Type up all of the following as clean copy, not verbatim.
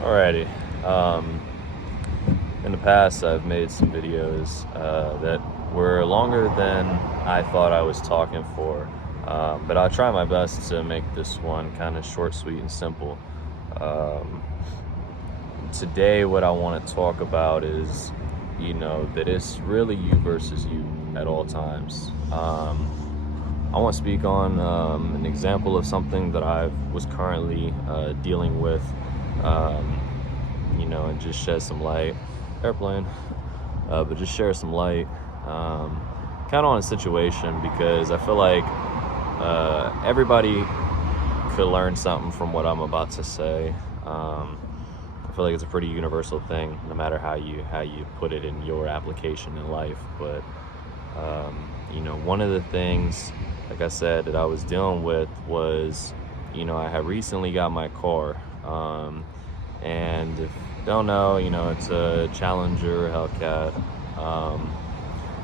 Alrighty. In the past, I've made some videos that were longer than I thought I was talking for, but I'll try my best to make this one kind of short, sweet, and simple. Um, Today, what I want to talk about is, that it's really you versus you at all times. I want to speak on an example of something that I was currently dealing with. Um, and just shed some light. Airplane, but just share some light, kind of on a situation because I feel like everybody could learn something from what I'm about to say. I feel like it's a pretty universal thing, no matter how you put it in your application in life. But one of the things, like I said, that I was dealing with was, I had recently got my car. And if you don't know, it's a Challenger Hellcat.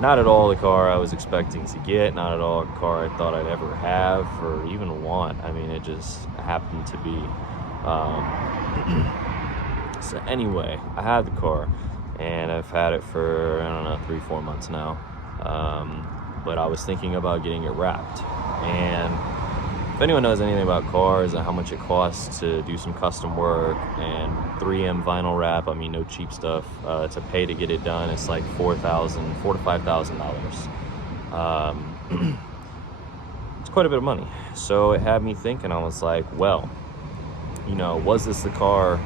Not at all the car I was expecting to get, not at all a car I thought I'd ever have or even want. I mean, it just happened to be. So anyway, I had the car and I've had it for, I don't know, 3-4 months now. But I was thinking about getting it wrapped. And if anyone knows anything about cars and how much it costs to do some custom work and 3M vinyl wrap, I mean, no cheap stuff, to pay to get it done, it's like $4,000 to $5,000. It's quite a bit of money. So it had me thinking, I was like, well, was this the car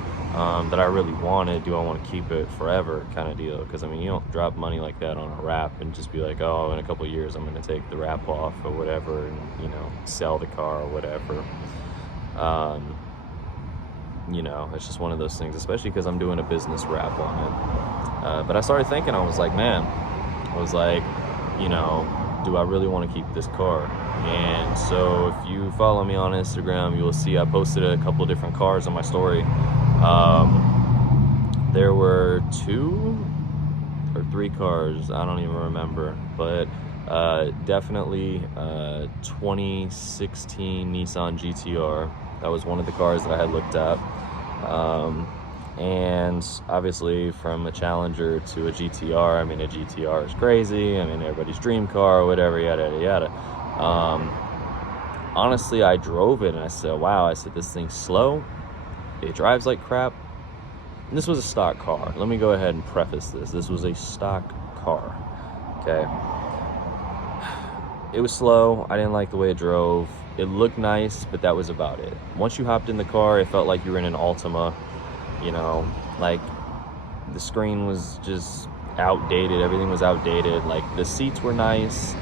that I really wanted? Do I want to keep it forever, kind of deal? Because I mean, you don't drop money like that on a wrap and just be like, oh, in a couple of years I'm going to take the wrap off or whatever and sell the car or whatever. It's just one of those things, especially because I'm doing a business wrap on it. But I started thinking, I was like, do I really want to keep this car? And so if you follow me on Instagram, you will see I posted a couple different cars on my story. There were 2 or 3 cars, I don't even remember, but definitely 2016 Nissan GTR. That was one of the cars that I had looked at. And obviously from a Challenger to a GTR, I mean, a GTR is crazy. I mean, everybody's dream car or whatever, yada, yada, yada. Honestly, I drove it and I said, wow, I said, this thing's slow. It drives like crap. And this was a stock car. Let me go ahead and preface this. This was a stock car, okay? It was slow. I didn't like the way it drove. It looked nice, but that was about it. Once you hopped in the car, it felt like you were in an Altima. Like the screen was just outdated. Everything was outdated. Like the seats were nice.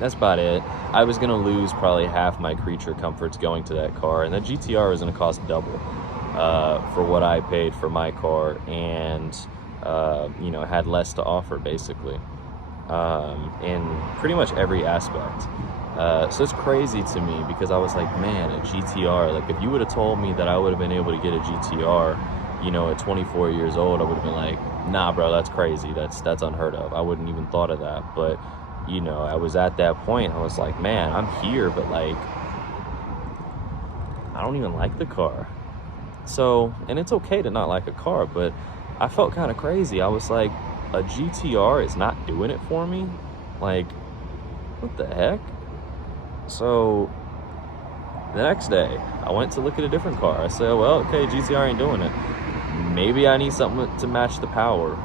That's about it. I was gonna lose probably half my creature comforts going to that car, and that GTR was gonna cost double for what I paid for my car, and had less to offer basically, in pretty much every aspect. So it's crazy to me because I was like, man, a GTR, like if you would have told me that I would have been able to get a GTR, at 24 years old, I would have been like, nah, bro, that's crazy. That's unheard of. I wouldn't even thought of that. But, I was at that point. I was like, man, I'm here, but like, I don't even like the car. So, and it's okay to not like a car, but I felt kind of crazy. I was like, a GTR is not doing it for me? Like, what the heck? So the next day I went to look at a different car. I said, well, okay, GTR ain't doing it. Maybe I need something to match the power,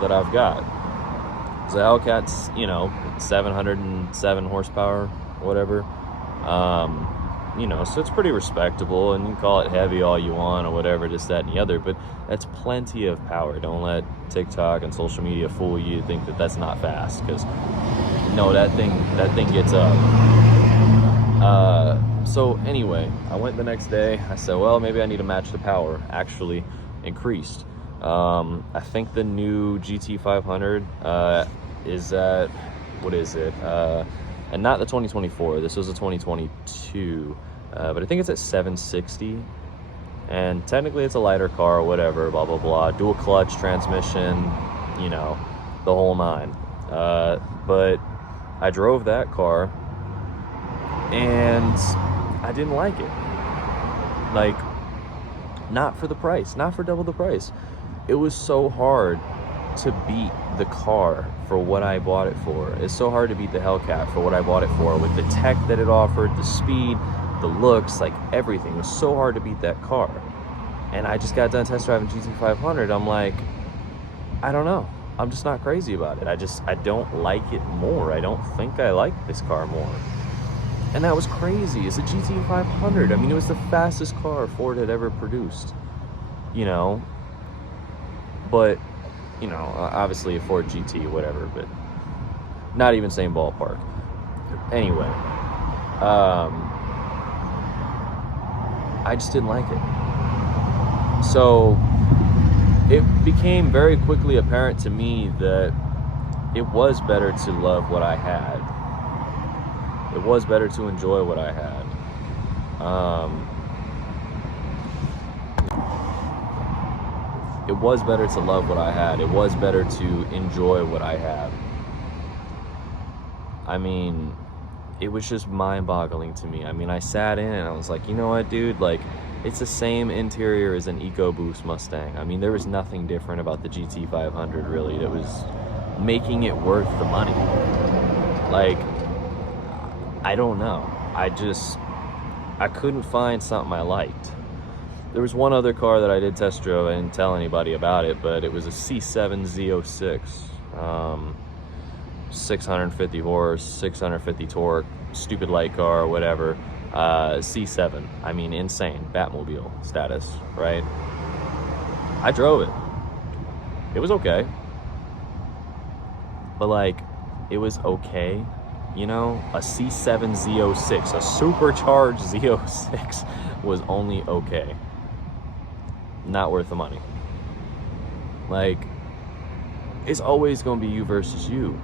that I've got. So the Hellcat's, 707 horsepower, whatever. So it's pretty respectable, and you can call it heavy all you want or whatever, this, that, and the other, but that's plenty of power. Don't let TikTok and social media fool you to think that that's not fast, because no, that thing gets up. So anyway, I went the next day. I said, well, maybe I need to match the power. Actually increased. I think the new GT500 is at, what is it? And not the 2024. This was a 2022. But I think it's at 760. And technically it's a lighter car or whatever, blah, blah, blah. Dual clutch transmission, the whole 9. But I drove that car and I didn't like it. Like, Not for the price, not for double the price. It was so hard to beat the car for what I bought it for. It's so hard to beat the Hellcat for what I bought it for, with the tech that it offered, the speed, the looks, like everything. It was so hard to beat that car. And I just got done test driving GT500. I'm like, I don't know. I'm just not crazy about it. I don't like it more. I don't think I like this car more. And that was crazy. It's a GT500. I mean, it was the fastest car Ford had ever produced, you know. But, you know, obviously a Ford GT, whatever, but not even same ballpark. Anyway, I just didn't like it. So it became very quickly apparent to me that it was better to love what I had. It was better to enjoy what I had. It was better to love what I had. It was better to enjoy what I had. I mean, it was just mind-boggling to me. I mean, I sat in and I was like, you know what, dude? Like, it's the same interior as an EcoBoost Mustang. I mean, there was nothing different about the GT500, really, that was making it worth the money. Like, I don't know. I couldn't find something I liked. There was one other car that I did test drive. I didn't tell anybody about it, but it was a C7 Z06. 650 horse, 650 torque, stupid light car, whatever. C7. I mean, insane. Batmobile status, right? I drove it. It was okay. But, like, it was okay. You know, a C7 Z06, a supercharged Z06 was only okay. Not worth the money. Like, it's always going to be you versus you.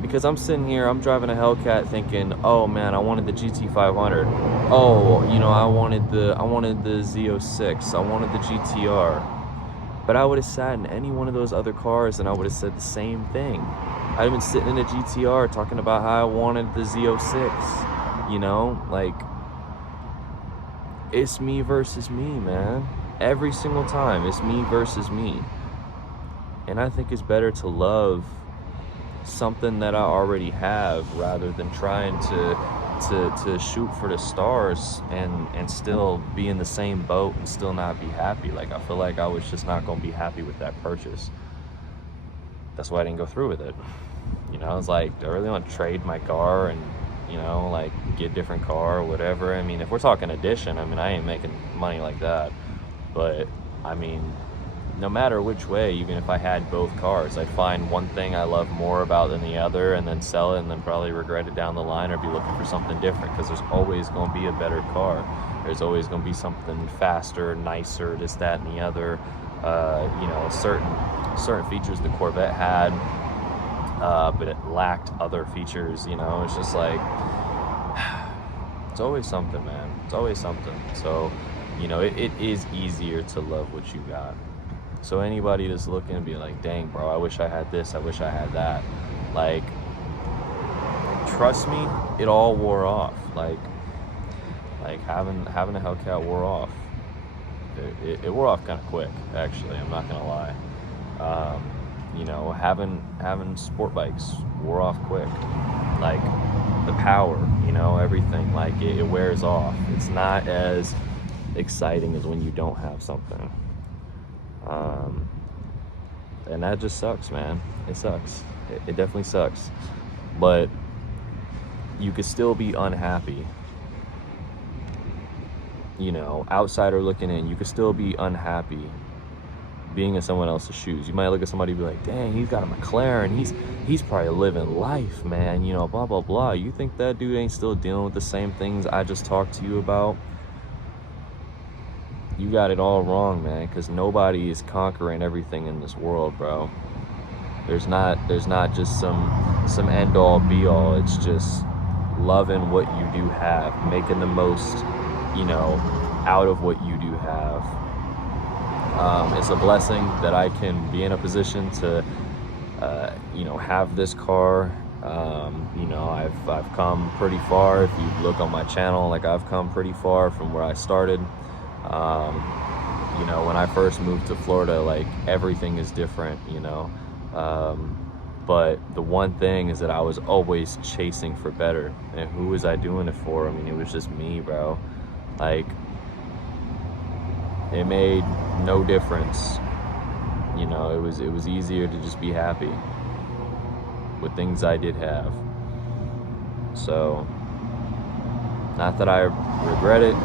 Because I'm sitting here, I'm driving a Hellcat thinking, oh man, I wanted the GT500. Oh, you know, I wanted the Z06. I wanted the GTR. But I would have sat in any one of those other cars and I would have said the same thing. I'd have been sitting in a GTR talking about how I wanted the Z06. You know, like, it's me versus me, man. Every single time, it's me versus me. And I think it's better to love something that I already have rather than trying to shoot for the stars and still be in the same boat and still not be happy. Like, I feel like I was just not going to be happy with that purchase. That's why I didn't go through with it. You know, I was like, do I really want to trade my car and, you know, like, get a different car or whatever? I mean, if we're talking addition, I mean, I ain't making money like that. But, I mean, no matter which way, even if I had both cars, I'd find one thing I love more about than the other and then sell it and then probably regret it down the line or be looking for something different, because there's always going to be a better car. There's always going to be something faster, nicer, this, that, and the other. You know, certain features the Corvette had, but it lacked other features, you know. It's just like, it's always something, man. It's always something. So, you know, it is easier to love what you got. So anybody that's looking and be like, dang, bro, I wish I had this, I wish I had that. Like, trust me, it all wore off. Like having a Hellcat wore off. It wore off kind of quick, actually. I'm not gonna lie. You know, having sport bikes wore off quick. Like, the power, you know, everything. Like, it wears off. It's not as exciting as when you don't have something. And that just sucks, man. It sucks. It definitely sucks. But you could still be unhappy. You know, outsider looking in, you could still be unhappy being in someone else's shoes. You might look at somebody and be like, dang, he's got a McLaren. He's probably living life, man. You know, blah, blah, blah. You think that dude ain't still dealing with the same things I just talked to you about? You got it all wrong, man, because nobody is conquering everything in this world, bro. There's not just some end all be all. It's just loving what you do have, making the most, you know, out of what you do have. It's a blessing that I can be in a position to, you know, have this car. You know, I've come pretty far. If you look on my channel, like, I've come pretty far from where I started. You know, when I first moved to Florida, like everything is different, you know. But the one thing is that I was always chasing for better. And who was I doing it for? I mean, it was just me, bro. Like, it made no difference. You know, it was easier to just be happy with things I did have. So, not that I regret it,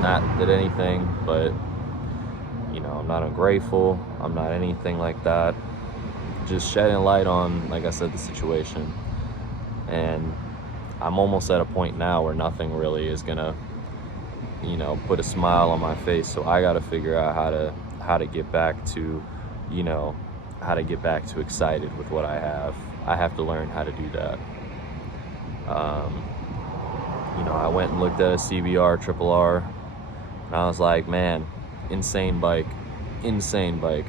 not that anything, but you know, I'm not ungrateful. I'm not anything like that. Just shedding light on, like I said, the situation. And I'm almost at a point now where nothing really is gonna, you know, put a smile on my face. So I gotta figure out how to get back to, you know, how to get back to excited with what I have. I have to learn how to do that. You know, I went and looked at a CBR Triple R, and I was like, man, insane bike.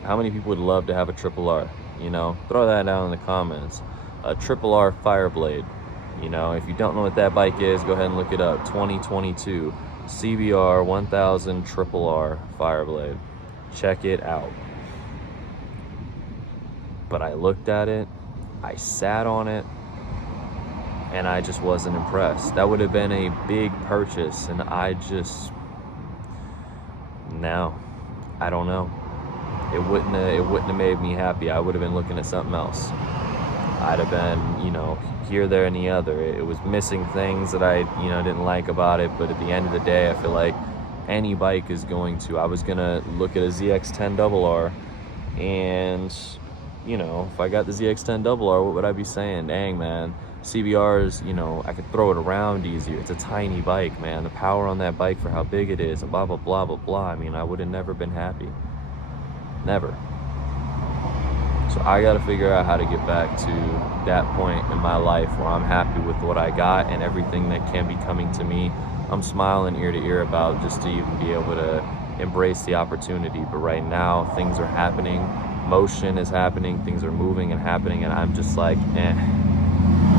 How many people would love to have a Triple R? You know, throw that down in the comments. A Triple R Fireblade. You know, if you don't know what that bike is, go ahead and look it up. 2022 CBR 1000 Triple R Fireblade. Check it out. But I looked at it, I sat on it, and I just wasn't impressed. That would have been a big purchase, and I just, no, I don't know. It wouldn't have made me happy. I would have been looking at something else. I'd have been, you know, here, there, and the other. It was missing things that I, you know, didn't like about it, but at the end of the day, I feel like any bike is going to. I was gonna look at a ZX10RR, and, you know, if I got the ZX10RR, what would I be saying? Dang, man, CBRs, you know, I could throw it around easier. It's a tiny bike, man. The power on that bike for how big it is, and blah, blah, blah, blah, blah. I mean, I would have never been happy. Never. So I got to figure out how to get back to that point in my life where I'm happy with what I got, and everything that can be coming to me, I'm smiling ear to ear about, just to even be able to embrace the opportunity. But right now, things are happening. Motion is happening. Things are moving and happening, and I'm just like,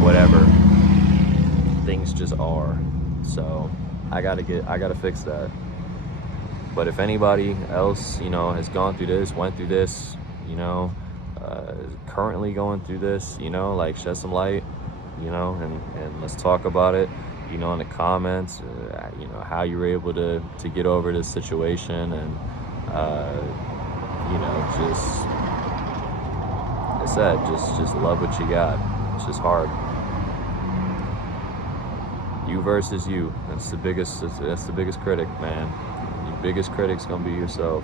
whatever. Things just are. So I gotta fix that. But if anybody else, you know, has gone through this, went through this, you know, is currently going through this, you know, like, shed some light, you know, and let's talk about it, you know, in the comments, you know, how you were able to get over this situation, and, you know, just, like I said, just love what you got. It's just hard. You versus you. That's the biggest critic, man. Your biggest critic's gonna be yourself.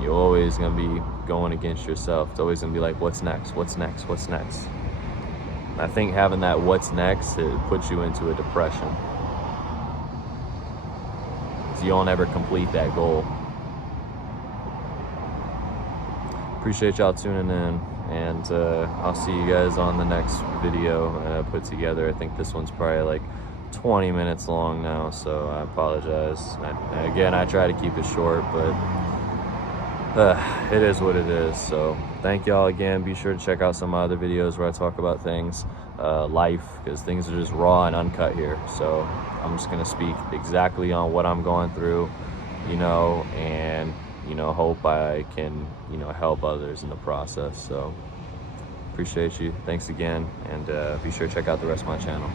You're always gonna be going against yourself. It's always gonna be like, what's next? What's next? What's next? And I think having that what's next, it puts you into a depression. So you don't ever complete that goal. Appreciate y'all tuning in, and I'll see you guys on the next video I put together. I think this one's probably like 20 minutes long now, so I apologize. Again, I try to keep it short, but it is what it is. So thank y'all again. Be sure to check out some other videos where I talk about things, life, because things are just raw and uncut here. So I'm just gonna speak exactly on what I'm going through, you know, and, you know, hope I can, you know, help others in the process. So appreciate you. Thanks again, and be sure to check out the rest of my channel.